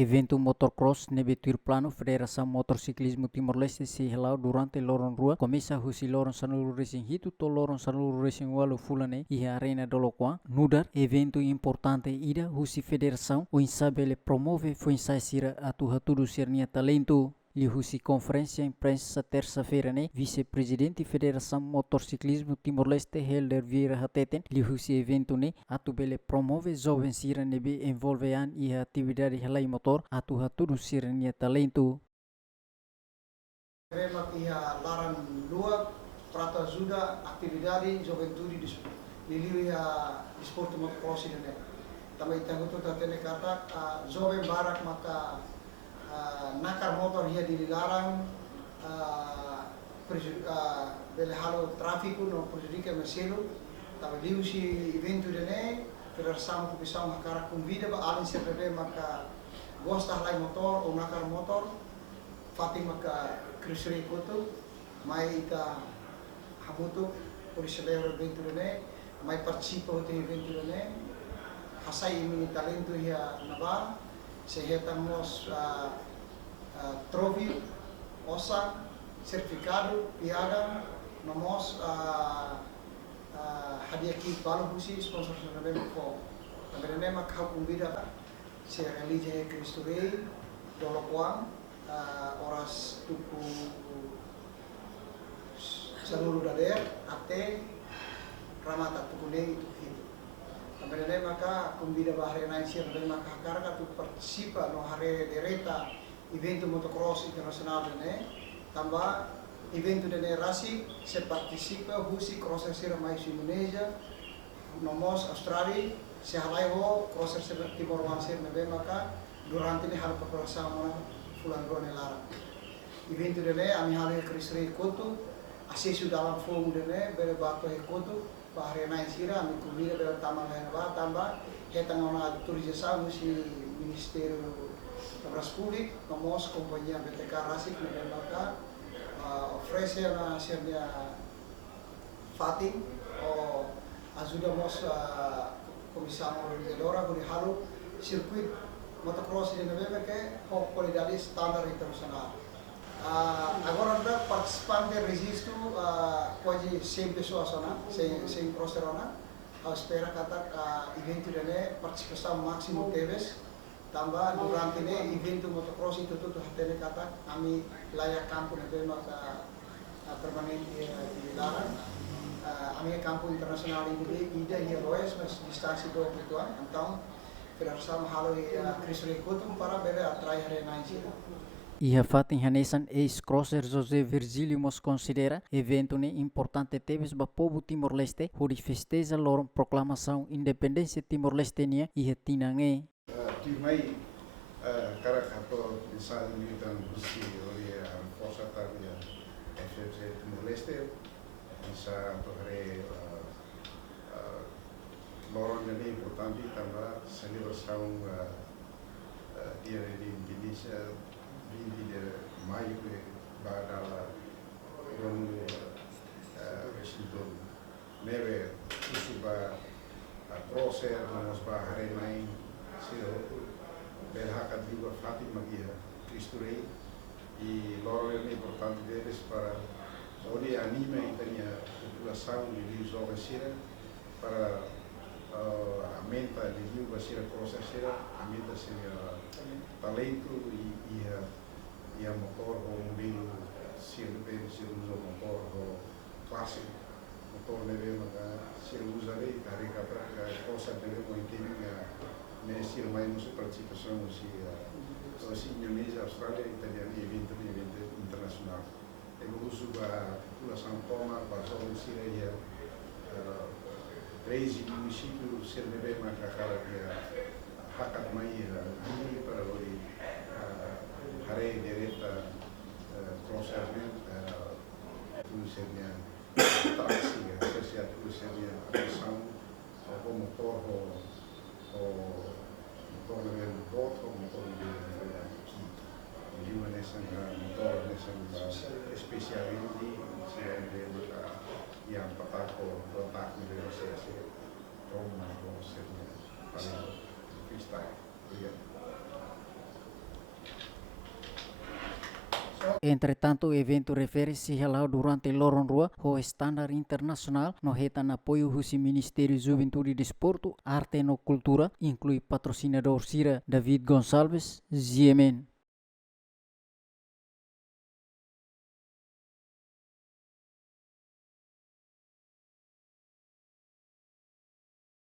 Evento motocross nebe plano Federação Motociclismo Timor-Leste se realizou durante Loron Rua. Começa a husi Loron Sanulu Racing Hito to Loron Sanulu Racing Walu Fulane e a Arena do Loquan. Nudar, evento importante ida husi Federação, o insabele promove foi insaisira a tudo sernia talento. Li husi conferência imprensa terça-feira né, vice-presidente Federação Motociclismo Timor-Leste Helder Vieira Hateten. Li husi evento né, atubele promove jovens sira nebe envolvean e atividade helai motor tudo sirnia talento. Memang ia larang dua prata ajuda atividade juventude lili ia desporto motocross ini. Também tenho tudo até kata jovem barak maka nakar motor ia dilarang bele halo traffico no prejudica meselo. Também liu si evento dene federação comissão hakara convida ba alin serve maka gosta lai motor ou nakar motor Fatima maka Krisri Koto, mai ita hamutu por celebrar evento dene, mai participa do evento dene, hasai ini talento ia nabar, sehingga mos trofi, osa, certificado, piagam, nomos hadiah kit balu husi sponsor sebelum ko. Também mak kau convida se realize Cristo Rei, dolokuang, oras tuku seluruh dader ate ramata tukune itu hidup. Também maka convida bahare nai sir também maka karga tu participa no hare dereta evento motocross internasional dene tambah evento dene rasi se participa husi crosser sir mai Indonesia nomos Australia se halai ho crosser sir Timor Leste nebe maka durante ni hal perasaan Fulan Rone Lara. Evento dene ami hale Krisri Koto, asesu dalam forum dene bere bato he Koto, bahare nai sira ami kumira bere taman lain ba tambah hetang ona turisasa musi Ministerio Obras Publik, nomos kompanhia BTK Rasik nebe maka ofrece na sernia Fatim o ajuda mos komisario organizadora kuri halu sirkuit motocross di November que qualidade standar internacional. Agora anda participante registro pode 100 pessoas na, 100 crosser na. A espera kata evento dene participação máximo teves. Tambah durante ne evento motocross itu tuh hatene kata kami layak kampung nebe maka permanente di Lara. Kami kampung internasional ini ida hier roes mas distansi 20 tuan. Então Federação halo Krisri Koto para bele atrai hare naisira. E a fatin hanesan ex-crosser José Virgílio mos considera evento ne importante teves ba povo Timor-Leste hori festeja loron proclamação independência Timor-Leste nia e tinange. Timai cara kato misal militan busi ori força taria FFC Timor-Leste bisa tohre loron ini importante tambah celebração dia de Indonesia 20 de maio badala ronu Washington neve suba crosser nos bahare mai sio berhakat juga Fatima dia Cristo Rei e loron ini importante deles para onde anima itania população de jovens para aumenta de new basira proses sira aumenta sira talento e a motor o modelo sira depende sira usa motor o clássico motor leve maka sira usa lei carrega para cosa deve mo intendere ne sira mai musu participação si Indonesia Australia italiani evento internacional e uso ba população toma para sira ia Reisi município serve maka cara dia hakat mai ini para ori hare direta crosserment tulisnya taksi ya sesia tulisnya ação o motor o motor de motor de nessa motor nessa especialmente yang petako letak di Indonesia Roma freestyle Entretanto, o evento refere-se realizado durante Loron Rua, o estándar internacional, no retan apoio do Ministério de Juventude e Desporto, Arte e Cultura, inclui patrocinador Sira David Gonçalves, Ziemen.